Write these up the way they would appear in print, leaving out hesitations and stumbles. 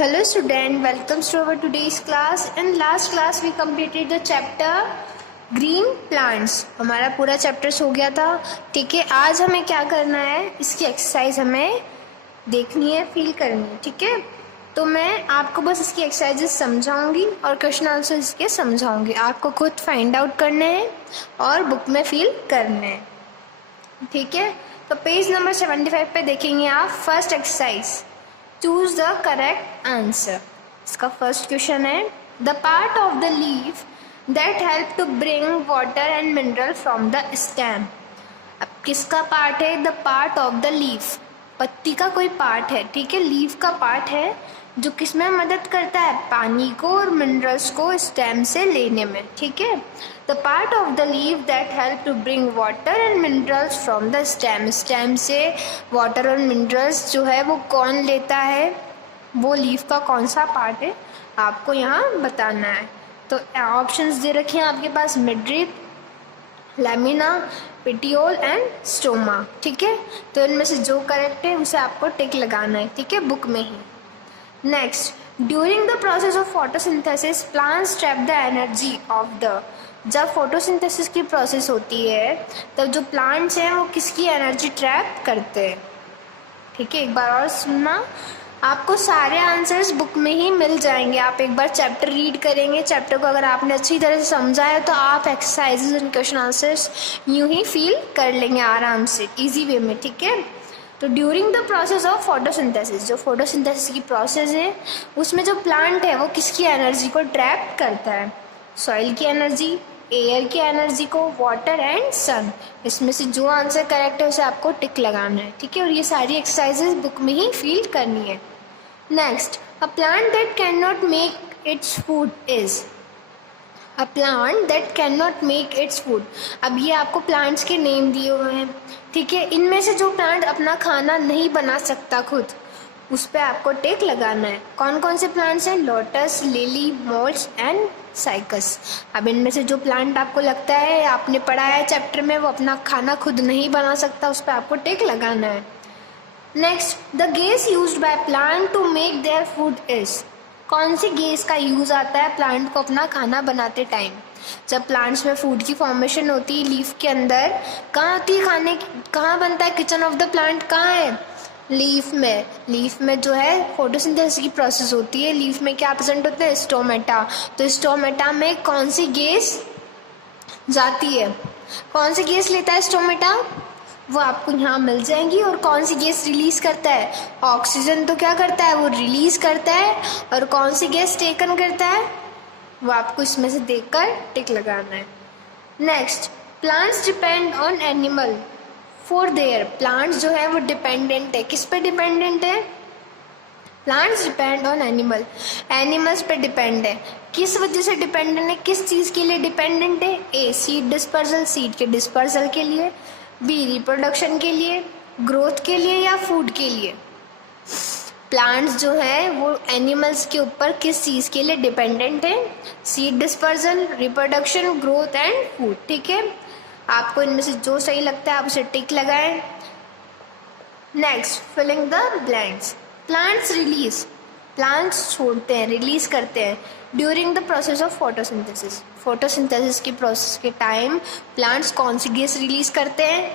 Hello student, welcome to our today's class. In last class we completed the chapter green plants. हमारा पूरा chapters हो गया था. ठीक है, आज हमें क्या करना है, इसकी एक्सरसाइज हमें देखनी है, फील करनी है. ठीक है, तो मैं आपको बस इसकी एक्सरसाइजेस समझाऊंगी और क्वेश्चन आंसर इसके समझाऊंगी. आपको खुद फाइंड आउट करने हैं और बुक में फिल करने हैं. ठीक है, तो पेज नंबर 75 पे देखेंगे आप. First exercise, choose the correct answer. इसका फर्स्ट क्वेश्चन है, the part of the leaf that help to bring water and mineral from the stem. अब किसका पार्ट है? The part of the leaf, पत्ती का कोई पार्ट है. ठीक है, लीफ का पार्ट है जो किसमें मदद करता है? पानी को और मिनरल्स को स्टेम से लेने में. ठीक है, the part of the leaf that help to bring water and minerals from the stem. Stem से वाटर और मिनरल्स जो है वो कौन लेता है? वो लीफ का कौन सा पार्ट है, आपको यहाँ बताना है. तो ऑप्शंस दे रखे हैं आपके पास, midrib, lamina, petiole and stoma. ठीक है, तो इनमें से जो करेक्ट है उसे आपको टिक लगाना है. ठीक है, बुक में ही. Next, during the process of photosynthesis plants trap the energy of the. जब फोटोसिंथेसिस की प्रोसेस होती है तब जो प्लांट्स हैं वो किसकी एनर्जी ट्रैप करते हैं. ठीक है, एक बार और सुनना, आपको सारे आंसर्स बुक में ही मिल जाएंगे. आप एक बार चैप्टर रीड करेंगे, चैप्टर को अगर आपने अच्छी तरह से समझा है तो आप एक्सरसाइजेज एंड क्वेश्चन आंसर्स यूं ही फील कर लेंगे आराम से, इजी वे में. ठीक है, तो during the process of photosynthesis, जो फोटोसिंथेसिस की प्रोसेस है उसमें जो प्लांट है वो किसकी एनर्जी को ट्रैप करता है? सॉइल की एनर्जी, एयर की एनर्जी को, वाटर एंड सन. इसमें से जो आंसर करेक्ट है उसे आपको टिक लगाना है. ठीक है, और ये सारी एक्सरसाइजेज बुक में ही फील करनी है. Next, a plant that can not make its food is. A plant that can not make its food. अब ये आपको प्लांट्स के नेम दिए हुए हैं. ठीक है, इनमें से जो प्लांट अपना खाना नहीं बना सकता खुद, उस पर आपको टिक लगाना है. कौन कौन से प्लांट्स हैं? Lotus, lily, moles and cycas. अब इनमें से जो प्लांट आपको लगता है, आपने पढ़ा है चैप्टर में, वो अपना खाना खुद नहीं बना सकता, उस पर आपको टिक लगाना है. Next, the gas used by plant to make their food is. कौन सी गैस का यूज़ आता है प्लांट को अपना खाना बनाते टाइम? जब प्लांट्स में फूड की फॉर्मेशन होती है लीफ के अंदर, कहाँ होती है खाने की, कहाँ बनता है किचन ऑफ द प्लांट, कहाँ है? लीफ में. लीफ में जो है फोटोसिंथेसिस की प्रोसेस होती है. लीफ में क्या प्रेजेंट होता है? स्टोमेटा. तो स्टोमेटा में कौन सी गैस जाती है? कौन सी गैस लेता है स्टोमेटा? वो आपको यहाँ मिल जाएंगी. और कौन सी गैस रिलीज करता है? ऑक्सीजन. तो क्या करता है? वो रिलीज करता है. और कौन सी गैस टेकन करता है? वो आपको इसमें से देखकर टिक लगाना है. Next, plants depend on animal for their. Plants जो है वो डिपेंडेंट है. किस पे डिपेंडेंट है? Plants depend on animal. Animals पे डिपेंड है. किस वजह से डिपेंडेंट है? किस चीज़ के लिए डिपेंडेंट है? ए, सीड डिस्पर्सल, सीड के डिस्पर्सल के लिए. बी, रिप्रोडक्शन के लिए, ग्रोथ के लिए, या फूड के लिए. प्लांट्स जो है वो एनिमल्स के ऊपर किस चीज़ के लिए डिपेंडेंट है? Seed dispersal, reproduction, growth and food. ठीक है, आपको इनमें से जो सही लगता है आप उसे टिक लगाएं. Next, filling the blanks. Plants release. Plants छोड़ते हैं, रिलीज करते हैं during the process of photosynthesis. Photosynthesis की प्रोसेस के टाइम प्लांट्स कौन सी गैस रिलीज करते हैं?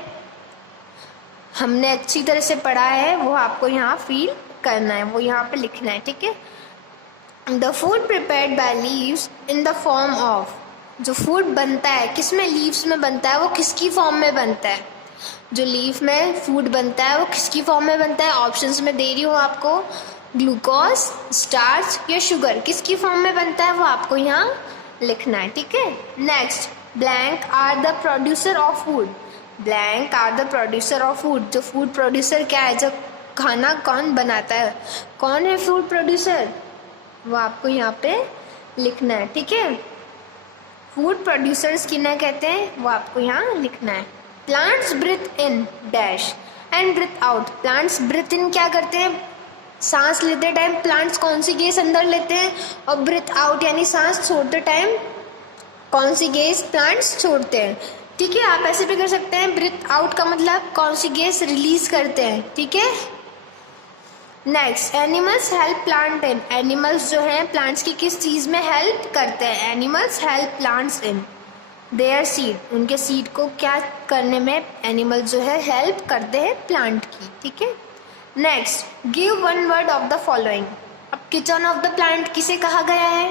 हमने अच्छी तरह से पढ़ा है, वो आपको यहाँ फील करना है, वो यहाँ पे लिखना है. ठीक है, the food prepared by leaves in the form of. जो फूड बनता है किसमें? लीव्स में बनता है. वो किसकी फॉर्म में बनता है? जो लीफ में फूड बनता है वो किसकी फॉर्म में बनता है? ऑप्शंस में दे रही हूँ आपको, ग्लूकोज, स्टार्च या शुगर. किसकी फॉर्म में बनता है वो आपको यहाँ लिखना है. ठीक है, next, blank are the producer of food. Blank are the producer of food. जो फूड प्रोड्यूसर क्या है, जब खाना कौन बनाता है, कौन है फूड प्रोड्यूसर, वो आपको यहाँ पे लिखना है. ठीक है, फूड प्रोड्यूसर्स किन्हें कहते हैं वो आपको यहाँ लिखना है. Plants breathe in dash and breathe out. Plants breathe in क्या करते हैं? सांस लेते टाइम प्लांट्स कौन सी गैस अंदर लेते हैं? और ब्रीथ आउट यानी सांस छोड़ते टाइम कौन सी गैस प्लांट्स छोड़ते हैं. ठीक है, आप ऐसे भी कर सकते हैं, ब्रीथ आउट का मतलब कौन सी गैस रिलीज करते हैं. ठीक है, next, animals help plant in, animals जो हैं प्लांट्स की किस चीज़ में हेल्प करते हैं? Animals help plants in their seed, उनके सीड को क्या करने में एनिमल्स जो है हेल्प करते हैं प्लांट की, ठीक है। Next, give one word of the following, अब किचन ऑफ द प्लांट किसे कहा गया है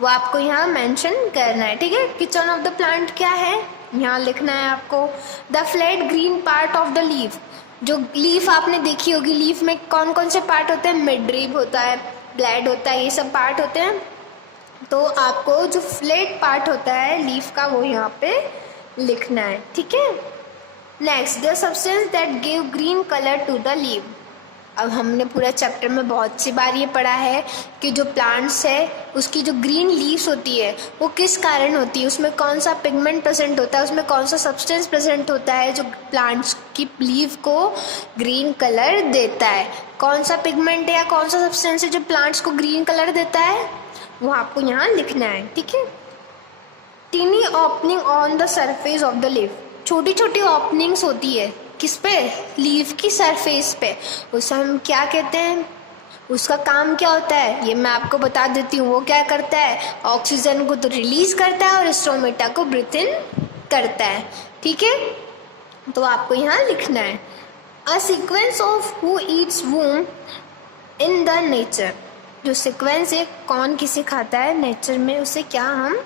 वो आपको यहाँ मेंशन करना है, ठीक है। किचन ऑफ द प्लांट क्या है यहाँ लिखना है आपको। The flat green part of the leaf, जो लीफ आपने देखी होगी, लीफ में कौन कौन से पार्ट होते हैं? मिडरीब होता है, ब्लेड होता है, ये सब पार्ट होते हैं। तो आपको जो फ्लैट पार्ट होता है लीफ का वो यहाँ पे लिखना है, ठीक है। Next, the substance that give green colour to the leaf, अब हमने पूरा चैप्टर में बहुत सी बार ये पढ़ा है कि जो प्लांट्स है उसकी जो ग्रीन लीव्स होती है वो किस कारण होती है, उसमें कौन सा पिगमेंट प्रेजेंट होता है, उसमें कौन सा सब्सटेंस प्रेजेंट होता है जो प्लांट्स की लीव को ग्रीन कलर देता है। कौन सा पिगमेंट है या कौन सा सब्सटेंस है जो प्लांट्स को ग्रीन कलर देता है वो आपको यहाँ लिखना है, ठीक है। Tiny opening on the surface of the leaf, छोटी छोटी ओपनिंग्स होती है किस पे? लीफ की सरफेस पे, उसे हम क्या कहते हैं? उसका काम क्या होता है ये मैं आपको बता देती हूँ। वो क्या करता है? ऑक्सीजन को तो रिलीज करता है और स्टोमेटा को ब्रीथ इन करता है, ठीक है। तो आपको यहाँ लिखना है a sequence of who eats whom in the nature, जो सीक्वेंस है कौन किसे खाता है नेचर में उसे क्या हम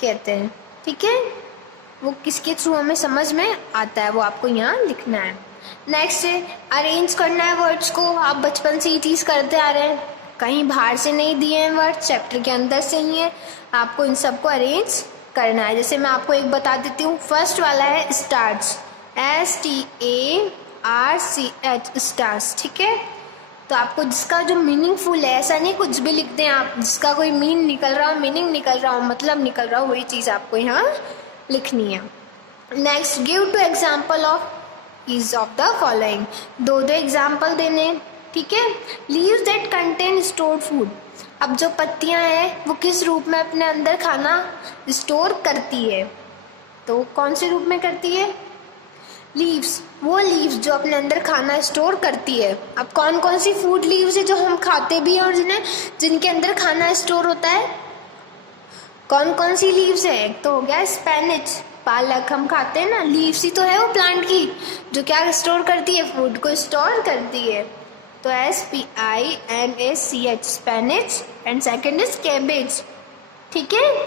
कहते हैं, ठीक है। वो किसके थ्रू हमें समझ में आता है वो आपको यहाँ लिखना है। नेक्स्ट है अरेंज करना है वर्ड्स को, आप बचपन से ये चीज़ करते आ रहे हैं, कहीं बाहर से नहीं दिए हैं वर्ड, चैप्टर के अंदर से ही है, आपको इन सबको अरेंज करना है। जैसे मैं आपको एक बता देती हूँ, फर्स्ट वाला है स्टार्स, STARCH स्टार्स, ठीक है। तो आपको जिसका जो मीनिंगफुल है, ऐसा नहीं कुछ भी लिख दें आप, जिसका कोई मीनिंग निकल रहा हो मतलब निकल रहा हो वही चीज़ आपको यहाँ लिखनी है। Next, give two example of each of the following, दो एग्जाम्पल देने, ठीक है। Leaves that contain stored food, अब जो पत्तियां हैं वो किस रूप में अपने अंदर खाना स्टोर करती है, तो कौन से रूप में करती है? लीव्स, वो लीव्स जो अपने अंदर खाना स्टोर करती है। अब कौन कौन सी फूड लीव्स है जो हम खाते भी हैं और जिनके अंदर खाना स्टोर होता है? कौन कौन सी लीव्स है? एक तो हो गया स्पेनिच, पालक हम खाते हैं ना, लीव्स ही तो है वो प्लांट की जो क्या स्टोर करती है? फूड को स्टोर करती है। तो SPINACH spinach and second is cabbage, ठीक है।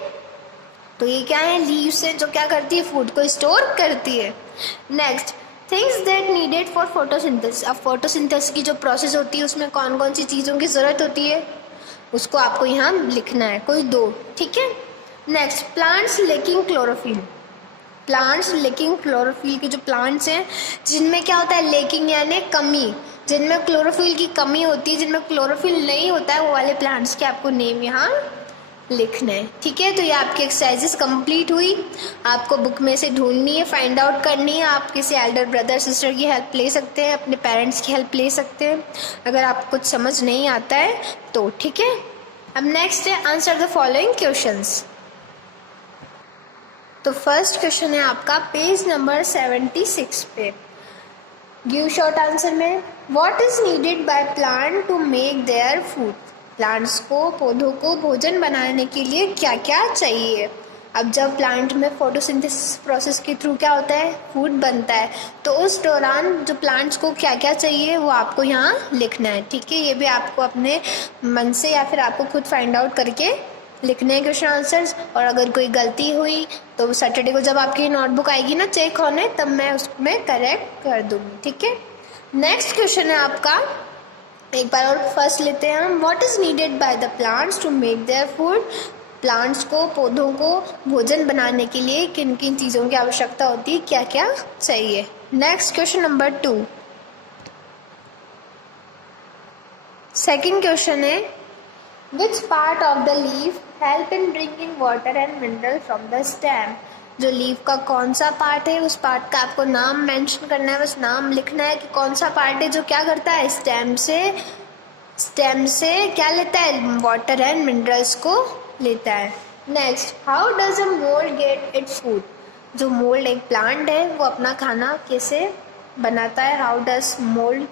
तो ये क्या है? लीव्स है जो क्या करती है? फूड को स्टोर करती है। Next, things that needed for photosynthesis, अब फोटोसिंथेसिस की जो प्रोसेस होती है उसमें कौन कौन सी चीज़ों की ज़रूरत होती है उसको आपको यहाँ लिखना है, कोई दो, ठीक है। Next, plants lacking chlorophyll, plants lacking chlorophyll के जो प्लांट्स हैं जिनमें क्या होता है? लेकिंग यानी कमी, जिनमें क्लोरोफिल की कमी होती है, जिनमें क्लोरोफिल नहीं होता है वो वाले प्लांट्स के आपको नेम यहाँ लिखना है, ठीक है। तो ये आपकी एक्सरसाइजेस कंप्लीट हुई, आपको बुक में से ढूंढनी है, फाइंड आउट करनी है। आप किसी एल्डर ब्रदर सिस्टर की हेल्प ले सकते हैं, अपने पेरेंट्स की हेल्प ले सकते हैं अगर आपको कुछ समझ नहीं आता है तो, ठीक है। अब नेक्स्ट है आंसर द फॉलोइंग क्वेश्चंस। तो फर्स्ट क्वेश्चन है आपका पेज नंबर 76 पे, गिव शॉर्ट आंसर में what is needed by plant to make their food, plants को, पौधों को भोजन बनाने के लिए क्या क्या चाहिए। अब जब प्लांट में फोटोसिंथेसिस प्रोसेस के थ्रू क्या होता है? फूड बनता है, तो उस दौरान जो प्लांट्स को क्या क्या चाहिए वो आपको यहाँ लिखना है, ठीक है। ये भी आपको अपने मन से या फिर आपको खुद फाइंड आउट करके लिखने हैं क्वेश्चन आंसर्स। और अगर कोई गलती हुई तो सैटरडे को जब आपकी नोटबुक आएगी ना चेक होने, तब मैं उसमें करेक्ट कर दूँगी, ठीक है। नेक्स्ट क्वेश्चन है आपका, एक बार और फर्स्ट लेते हैं हम, what is needed by the plants to make their food, plants को, पौधों को भोजन बनाने के लिए किन किन चीज़ों की आवश्यकता होती है, क्या क्या चाहिए। Next question number 2, second question है which part of the leaf help in bringing water and mineral from the stem, जो लीफ का कौन सा पार्ट है उस पार्ट का आपको नाम मेंशन करना है, बस नाम लिखना है कि कौन सा पार्ट है जो क्या करता है? स्टेम से क्या लेता है? वाटर एंड मिनरल्स को लेता है। Next, how does a mould get its food, जो मोल्ड एक प्लांट है वो अपना खाना कैसे बनाता है? हाउ डज मोल्ड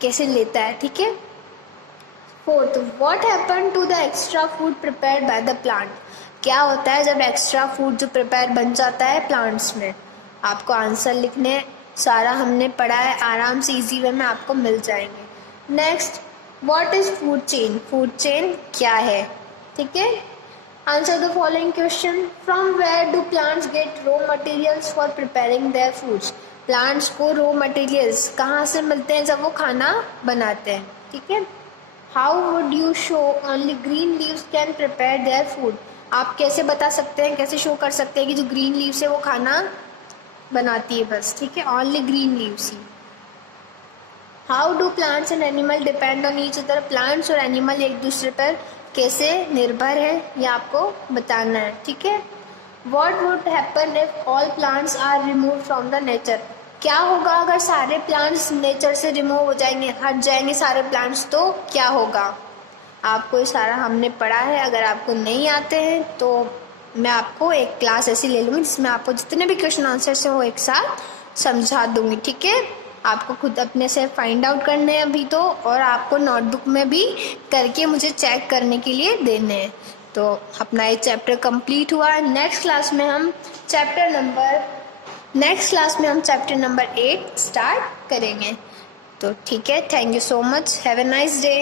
कैसे लेता है, ठीक है। Fourth, what happen to the extra food prepared by the plant. क्या होता है जब एक्स्ट्रा फूड जो प्रिपेयर बन जाता है प्लांट्स में। आपको आंसर लिखने, सारा हमने पढ़ा है, आराम से इजी वे में आपको मिल जाएंगे। Next, what is food chain. Food chain क्या है, ठीक है। Answer the following question, from where do plants get raw materials for preparing their foods. Plants को रॉ मटेरियल्स कहाँ से मिलते हैं जब वो खाना बनाते हैं, ठीक है। How would you show only green leaves can prepare their food. आप कैसे बता सकते हैं, कैसे शो कर सकते हैं कि जो ग्रीन लीव्स है वो खाना बनाती है बस, ठीक है, only green leaves he. How do plants and animal depend on each other. Plants और एनिमल एक दूसरे पर कैसे निर्भर है ये आपको बताना है, ठीक है। What would happen if all plants are remove from the nature. क्या होगा अगर सारे प्लांट्स नेचर से रिमूव हो जाएंगे, हट जाएंगे सारे प्लांट्स, तो क्या होगा। आपको ये सारा हमने पढ़ा है। अगर आपको नहीं आते हैं तो मैं आपको एक क्लास ऐसी ले लूँगी जिसमें आपको जितने भी क्वेश्चन आंसर है वो एक साथ समझा दूँगी, ठीक है। आपको खुद अपने से फाइंड आउट करने हैं अभी तो, और आपको नोटबुक में भी करके मुझे चेक करने के लिए देने हैं। तो अपना ये चैप्टर कंप्लीट हुआ है। नेक्स्ट क्लास में हम चैप्टर नंबर 8 स्टार्ट करेंगे। तो ठीक है, thank you so much, have a nice day.